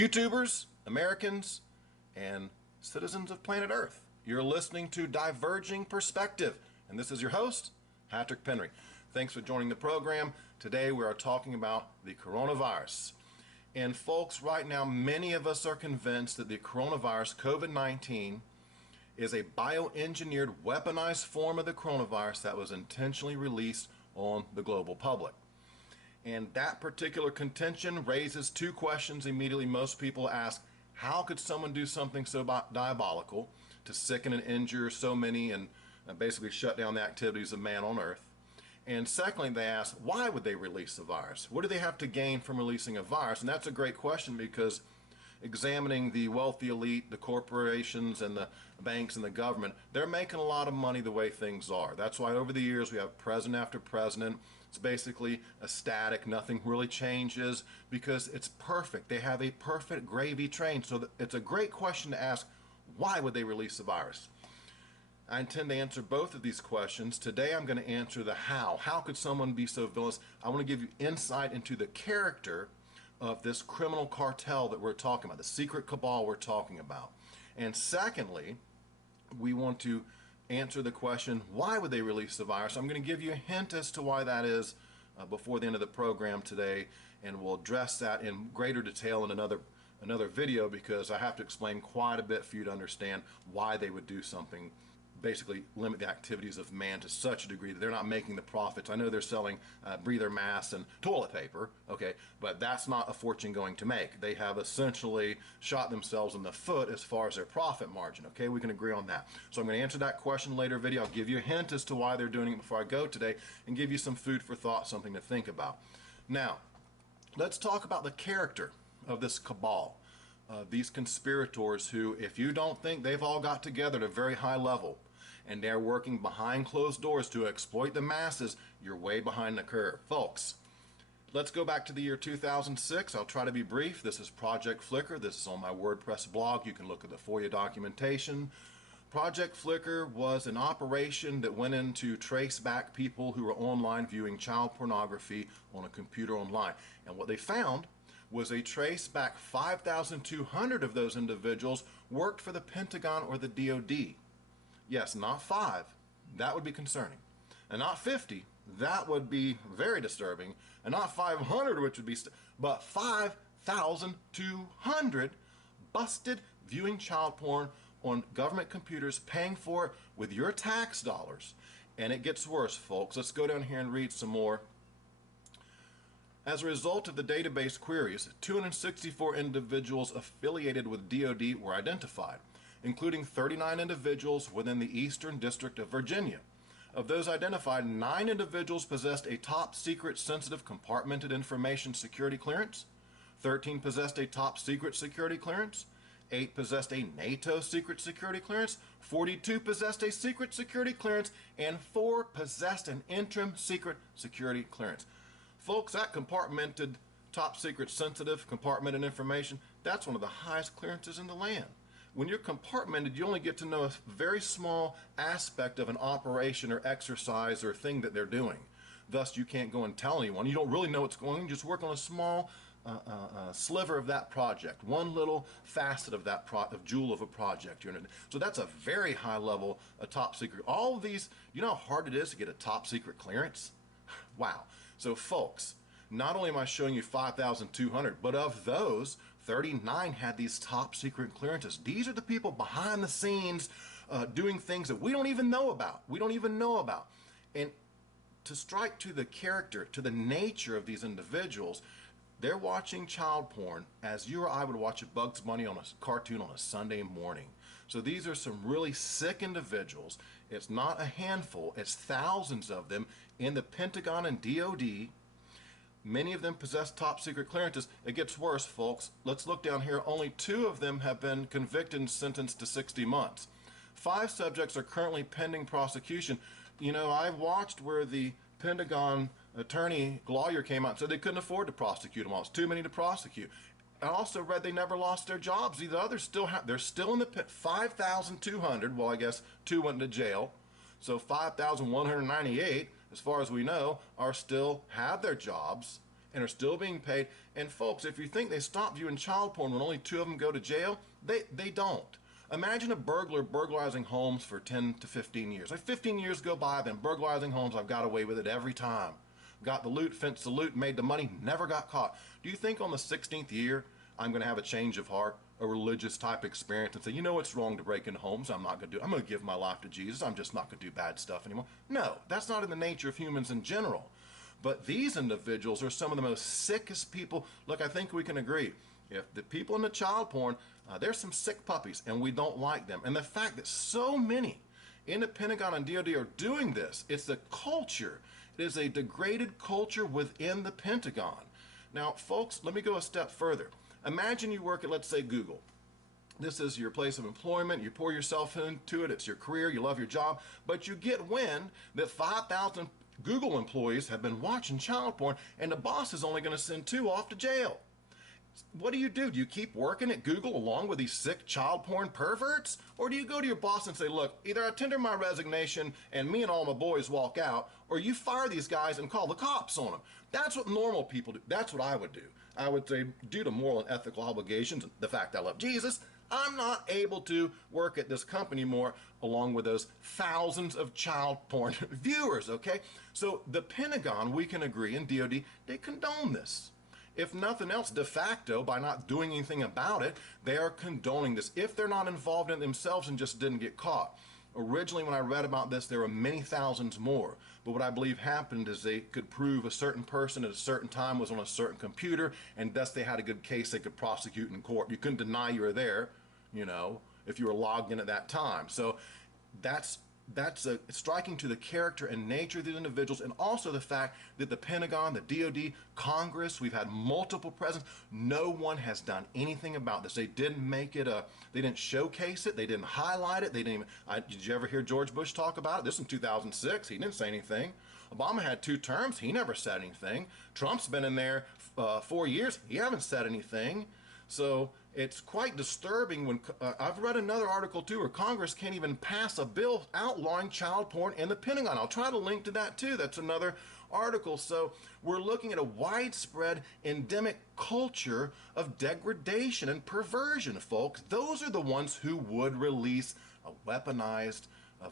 YouTubers, Americans, and citizens of planet Earth. You're listening to Diverging Perspective, and this is your host, Patrick Penry. Thanks for joining the program. Today we are talking about the coronavirus. And folks, right now many of us are convinced that the coronavirus, COVID-19, is a bioengineered, weaponized form of the coronavirus that was intentionally released on the global public. And that particular contention raises two questions immediately. Most people ask, how could someone do something so diabolical to sicken and injure so many and basically shut down the activities of man on earth? And secondly, they ask, why would they release the virus? What do they have to gain from releasing a virus? And that's a great question, because examining the wealthy elite, the corporations and the banks and the government, they're making a lot of money the way things are. That's why over the years we have president after president. It's basically a static, nothing really changes because it's perfect. They have a perfect gravy train. So it's a great question to ask, why would they release the virus? I intend to answer both of these questions. Today I'm going to answer the how. How could someone be so villainous? I want to give you insight into the character of this criminal cartel that we're talking about, the secret cabal we're talking about. And secondly, we want to answer the question, why would they release the virus? I'm going to give you a hint as to why that is before the end of the program today, and we'll address that in greater detail in another video, because I have to explain quite a bit for you to understand why they would do something, basically limit the activities of man to such a degree that they're not making the profits. I know they're selling breather masks and toilet paper, okay, but that's not a fortune going to make. They have essentially shot themselves in the foot as far as their profit margin, okay? We can agree on that. So I'm going to answer that question later video. I'll give you a hint as to why they're doing it before I go today, and give you some food for thought, something to think about. Now, let's talk about the character of this cabal. These conspirators who, if you don't think they've all got together at a very high level, and they're working behind closed doors to exploit the masses, you're way behind the curve. Folks, let's go back to the year 2006. I'll try to be brief. This is Project Flickr. This is on my WordPress blog. You can look at the FOIA documentation. Project Flickr was an operation that went in to trace back people who were online viewing child pornography on a computer online. And what they found was they traced back 5,200 of those individuals worked for the Pentagon or the DoD. Yes, not 5. That would be concerning. And not 50. That would be very disturbing. And not 500, which would be, but 5,200 busted viewing child porn on government computers, paying for it with your tax dollars. And it gets worse, folks. Let's go down here and read some more. As a result of the database queries, 264 individuals affiliated with DoD were identified, including 39 individuals within the Eastern District of Virginia. Of those identified, 9 individuals possessed a top secret sensitive compartmented information security clearance, 13 possessed a top secret security clearance, 8 possessed a NATO secret security clearance, 42 possessed a secret security clearance, and 4 possessed an interim secret security clearance. Folks, that compartmented top secret sensitive compartmented information, that's one of the highest clearances in the land. When you're compartmented, you only get to know a very small aspect of an operation or exercise or thing that they're doing. Thus, you can't go and tell anyone. You don't really know what's going on. You just work on a small sliver of that project, one little facet of that jewel of a project. So that's a very high level, a top secret. All of these, you know how hard it is to get a top secret clearance? Wow. So folks, not only am I showing you 5,200, but of those, 39 had these top secret clearances. These are the people behind the scenes doing things that we don't even know about. And to strike to the character, to the nature of these individuals, they're watching child porn as you or I would watch a Bugs Bunny on a cartoon on a Sunday morning. So these are some really sick individuals. It's not a handful, it's thousands of them in the Pentagon and DoD. Many of them possess top secret clearances. It gets worse, folks. Let's look down here. Only 2 of them have been convicted and sentenced to 60 months. 5 subjects are currently pending prosecution. You know, I've watched where the Pentagon attorney, lawyer came out and said they couldn't afford to prosecute them all. It's too many to prosecute. I also read they never lost their jobs. The others they're still in the pit. 5,200, well, I guess 2 went to jail. So 5,198, as far as we know, are still have their jobs and are still being paid. And folks, if you think they stop viewing child porn when only 2 of them go to jail, they don't. Imagine a burglar burglarizing homes for 10 to 15 years. Like 15 years go by, I've been burglarizing homes, I've got away with it every time. Got the loot, fenced the loot, made the money, never got caught. Do you think on the 16th year I'm going to have a change of heart, a religious type experience, and say, you know, it's wrong to break into homes, I'm not going to do it. I'm going to give my life to Jesus, I'm just not going to do bad stuff anymore. No, that's not in the nature of humans in general. But these individuals are some of the most sickest people. Look, I think we can agree. If the people in the child porn, there's some sick puppies, and we don't like them. And the fact that so many in the Pentagon and DOD are doing this, it's the culture. It is a degraded culture within the Pentagon. Now, folks, let me go a step further. Imagine you work at, let's say, Google. This is your place of employment. You pour yourself into it. It's your career. You love your job. But you get wind that 5,000 Google employees have been watching child porn, and the boss is only going to send 2 off to jail. What do? Do you keep working at Google along with these sick child porn perverts? Or do you go to your boss and say, look, either I tender my resignation and me and all my boys walk out, or you fire these guys and call the cops on them? That's what normal people do. That's what I would do. I would say, due to moral and ethical obligations, the fact I love Jesus, I'm not able to work at this company more along with those thousands of child porn viewers, okay? So the Pentagon, we can agree, and DOD, they condone this. If nothing else, de facto, by not doing anything about it, they are condoning this if they're not involved in it themselves and just didn't get caught. Originally, when I read about this, there were many thousands more. But what I believe happened is they could prove a certain person at a certain time was on a certain computer, and thus they had a good case they could prosecute in court. You couldn't deny you were there, you know, if you were logged in at that time. So that's striking to the character and nature of these individuals, and also the fact that the Pentagon, the DOD, Congress, we've had multiple presidents, no one has done anything about this. They didn't make it they didn't showcase it, they didn't highlight it, they didn't even, did you ever hear George Bush talk about it? This in 2006, he didn't say anything. Obama had 2 terms, he never said anything. Trump's been in there 4 years, he hasn't said anything. So it's quite disturbing when I've read another article too where Congress can't even pass a bill outlawing child porn in the Pentagon. I'll try to link to that too. That's another article. So we're looking at a widespread endemic culture of degradation and perversion, folks. Those are the ones who would release a weaponized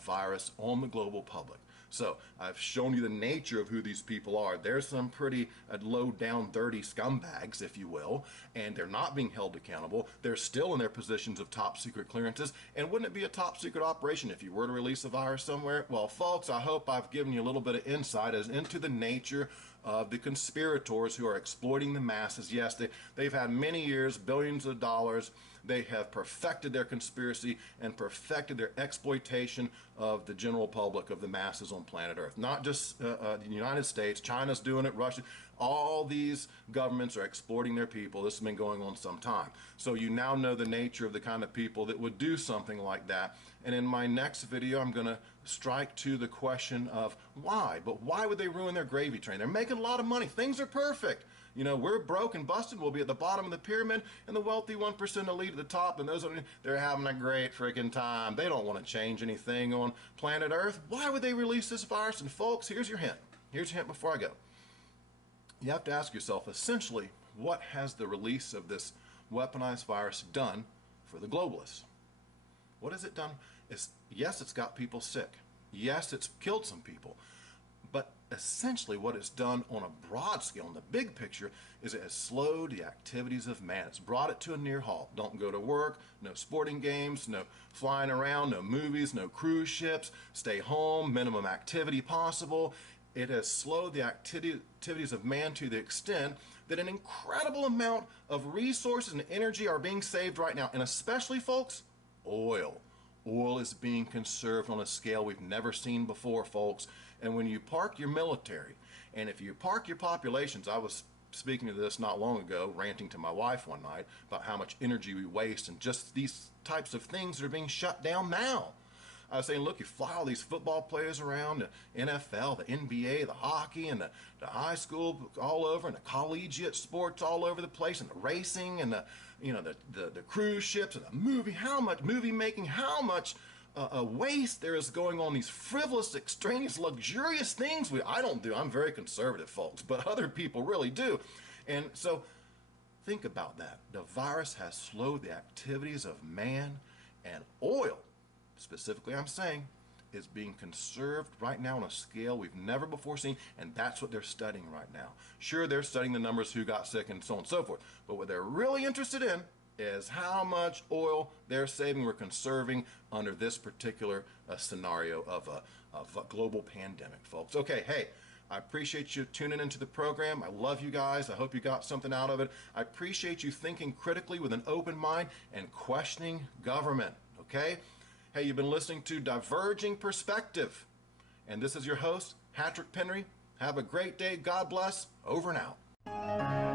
virus on the global public. So I've shown you the nature of who these people are. They're some pretty low down, dirty scumbags, if you will, and they're not being held accountable. They're still in their positions of top secret clearances. And wouldn't it be a top secret operation if you were to release a virus somewhere? Well, folks, I hope I've given you a little bit of insight as into the nature of the conspirators who are exploiting the masses. Yes, they've had many years, billions of dollars. They have perfected their conspiracy and perfected their exploitation of the general public, of the masses on planet Earth. Not just the United States, China's doing it, Russia. All these governments are exploiting their people. This has been going on some time. So you now know the nature of the kind of people that would do something like that. And in my next video, I'm going to strike to the question of why. But why would they ruin their gravy train? They're making a lot of money. Things are perfect. You know, we're broke and busted. We'll be at the bottom of the pyramid, and the wealthy 1% will lead at the top, and those are, they're having a great freaking time. They don't want to change anything on planet Earth. Why would they release this virus? And folks, here's your hint. Here's your hint before I go. You have to ask yourself, essentially, what has the release of this weaponized virus done for the globalists? What has it done? Yes, it's got people sick. Yes, it's killed some people. But essentially what it's done on a broad scale, in the big picture, is it has slowed the activities of man. It's brought it to a near halt. Don't go to work, no sporting games, no flying around, no movies, no cruise ships, stay home, minimum activity possible. It has slowed the activities of man to the extent that an incredible amount of resources and energy are being saved right now. And especially, folks, oil. Oil is being conserved on a scale we've never seen before, folks. And when you park your military, and if you park your populations, I was speaking to this not long ago, ranting to my wife one night about how much energy we waste and just these types of things that are being shut down now. I was saying, look, you fly all these football players around, the NFL, the NBA, the hockey, and the high school all over, and the collegiate sports all over the place, and the racing, and the cruise ships, and the movie, how much movie making, how much waste there is going on, these frivolous, extraneous, luxurious things I don't do. I'm very conservative, folks, but other people really do. And so think about that. The virus has slowed the activities of man, and oil, specifically I'm saying, is being conserved right now on a scale we've never before seen, and that's what they're studying right now. Sure, they're studying the numbers, who got sick, and so on and so forth, but what they're really interested in is how much oil they're saving, we're conserving under this particular scenario of a global pandemic, folks. Okay, hey, I appreciate you tuning into the program. I love you guys. I hope you got something out of it. I appreciate you thinking critically with an open mind and questioning government, okay? Hey, you've been listening to Diverging Perspective, and this is your host, Patrick Penry. Have a great day. God bless. Over and out.